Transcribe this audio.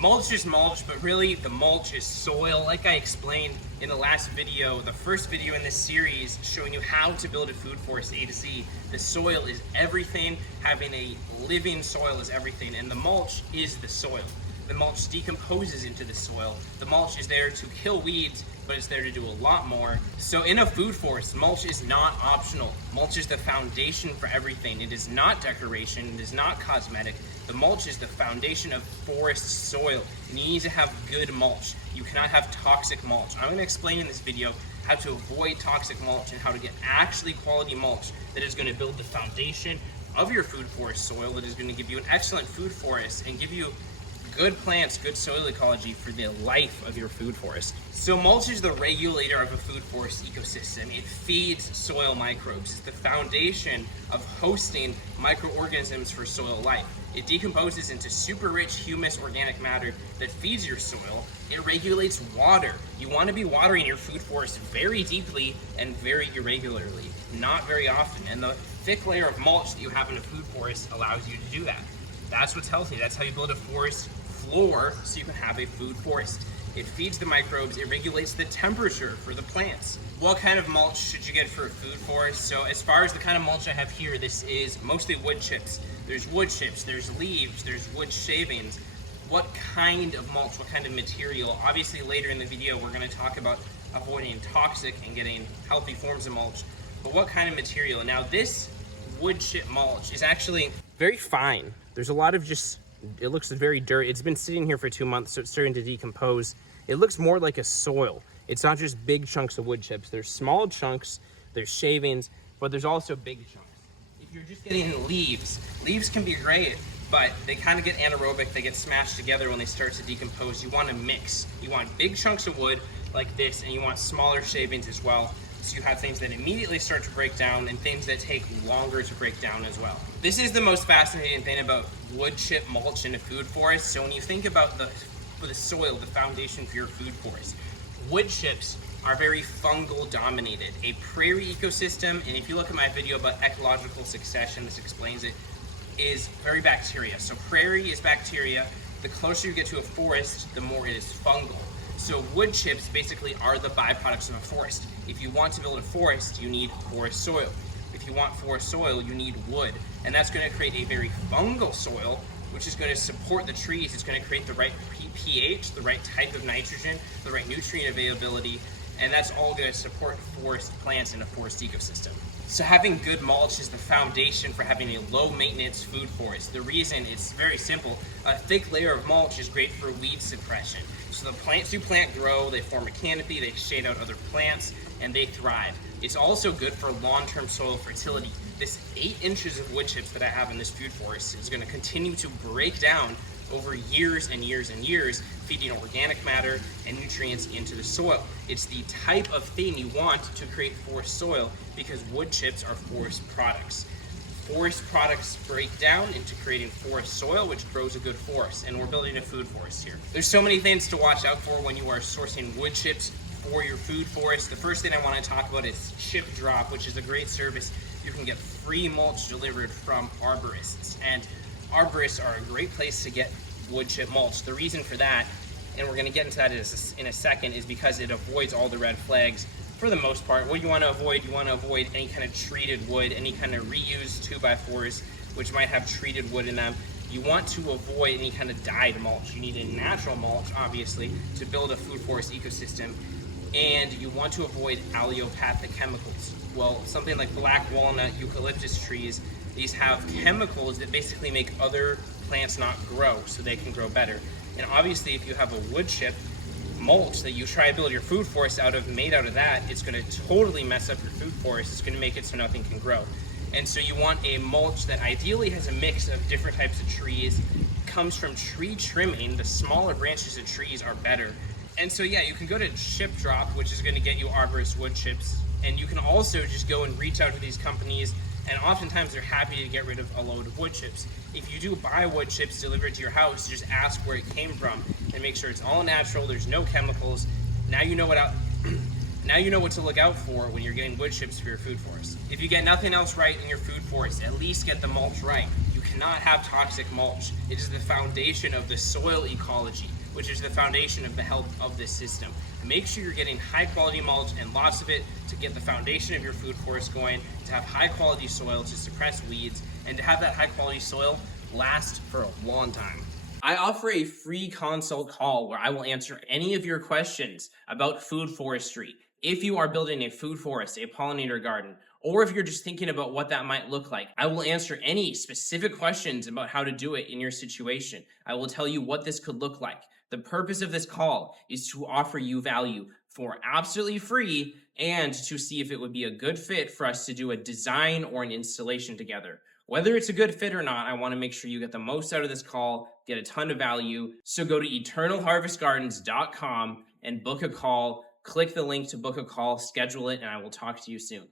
Mulch is mulch, but really the mulch is soil. Like I explained in the last video, the first video in this series showing you how to build a food forest A to Z, the soil is everything. Having a living soil is everything, and the mulch is the soil. The mulch decomposes into the soil. The mulch is there to kill weeds, but it's there to do a lot more. So in a food forest, mulch is not optional. Mulch is the foundation for everything. It is not decoration, it is not cosmetic. The mulch is the foundation of forest soil. You need to have good mulch. You cannot have toxic mulch. I'm gonna explain in this video how to avoid toxic mulch and how to get actually quality mulch that is gonna build the foundation of your food forest soil, that is gonna give you an excellent food forest and give you good plants, good soil ecology for the life of your food forest. So mulch is the regulator of a food forest ecosystem. It feeds soil microbes. It's the foundation of hosting microorganisms for soil life. It decomposes into super rich humus organic matter that feeds your soil. It regulates water. You want to be watering your food forest very deeply and very irregularly, not very often. And the thick layer of mulch that you have in a food forest allows you to do that. That's what's healthy. That's how you build a forest floor so you can have a food forest. It feeds the microbes, it regulates the temperature for the plants. What kind of mulch should you get for a food forest? So as far as the kind of mulch I have here, this is mostly wood chips. There's wood chips, there's leaves, there's wood shavings. What kind of mulch, what kind of material? Obviously later in the video we're going to talk about avoiding toxic and getting healthy forms of mulch. But what kind of material? Now this wood chip mulch is actually very fine. There's a lot of it looks very dirty. It's been sitting here for 2 months, so it's starting to decompose. It looks more like a soil. It's not just big chunks of wood chips. There's small chunks, there's shavings, but there's also big chunks. If you're just getting leaves can be great, but they kind of get anaerobic. They get smashed together when they start to decompose. You want to mix. You want big chunks of wood like this, and you want smaller shavings as well. So you have things that immediately start to break down and things that take longer to break down as well. This is the most fascinating thing about wood chip mulch in a food forest. So when you think about the soil, the foundation for your food forest, wood chips are very fungal dominated. A prairie ecosystem, and if you look at my video about ecological succession, this explains it, is very bacteria. So prairie is bacteria. The closer you get to a forest, the more it is fungal. So wood chips basically are the byproducts of a forest. If you want to build a forest, you need forest soil. If you want forest soil, you need wood. And that's going to create a very fungal soil, which is going to support the trees. It's going to create the right pH, the right type of nitrogen, the right nutrient availability, and that's all going to support forest plants in a forest ecosystem. So having good mulch is the foundation for having a low maintenance food forest. The reason is very simple. A thick layer of mulch is great for weed suppression. So the plants you plant grow, they form a canopy, they shade out other plants, and they thrive. It's also good for long-term soil fertility. This 8 inches of wood chips that I have in this food forest is going to continue to break down over years and years and years, feeding organic matter and nutrients into the soil. It's the type of thing you want to create forest soil because wood chips are forest products. Forest products break down into creating forest soil, which grows a good forest, and we're building a food forest here. There's so many things to watch out for when you are sourcing wood chips for your food forest. The first thing I want to talk about is Chip Drop, which is a great service. You can get free mulch delivered from arborists, and arborists are a great place to get wood chip mulch. The reason for that, and we're going to get into that in a second, is because it avoids all the red flags for the most part. What you want to avoid any kind of treated wood, any kind of reused 2x4s, which might have treated wood in them. You want to avoid any kind of dyed mulch. You need a natural mulch, obviously, to build a food forest ecosystem. And you want to avoid allelopathic chemicals. Well, something like black walnut, eucalyptus trees, these have chemicals that basically make other plants not grow so they can grow better. And obviously if you have a wood chip mulch that you try to build your food forest made out of that, it's going to totally mess up your food forest. It's going to make it so nothing can grow. And so you want a mulch that ideally has a mix of different types of trees, comes from tree trimming. The smaller branches of trees are better. And so yeah, you can go to Chip Drop, which is going to get you arborist wood chips, and you can also just go and reach out to these companies, and oftentimes they're happy to get rid of a load of wood chips. If you do buy wood chips delivered to your house, just ask where it came from and make sure it's all natural, there's no chemicals. Now you know what to look out for when you're getting wood chips for your food forest. If you get nothing else right in your food forest, at least get the mulch right. You cannot have toxic mulch. It is the foundation of the soil ecology, which is the foundation of the health of this system. Make sure you're getting high quality mulch and lots of it to get the foundation of your food forest going, to have high quality soil to suppress weeds, and to have that high quality soil last for a long time. I offer a free consult call where I will answer any of your questions about food forestry. If you are building a food forest, a pollinator garden, or if you're just thinking about what that might look like, I will answer any specific questions about how to do it in your situation. I will tell you what this could look like. The purpose of this call is to offer you value for absolutely free and to see if it would be a good fit for us to do a design or an installation together. Whether it's a good fit or not, I want to make sure you get the most out of this call, get a ton of value. So go to eternalharvestgardens.com and book a call. Click the link to book a call, schedule it, and I will talk to you soon.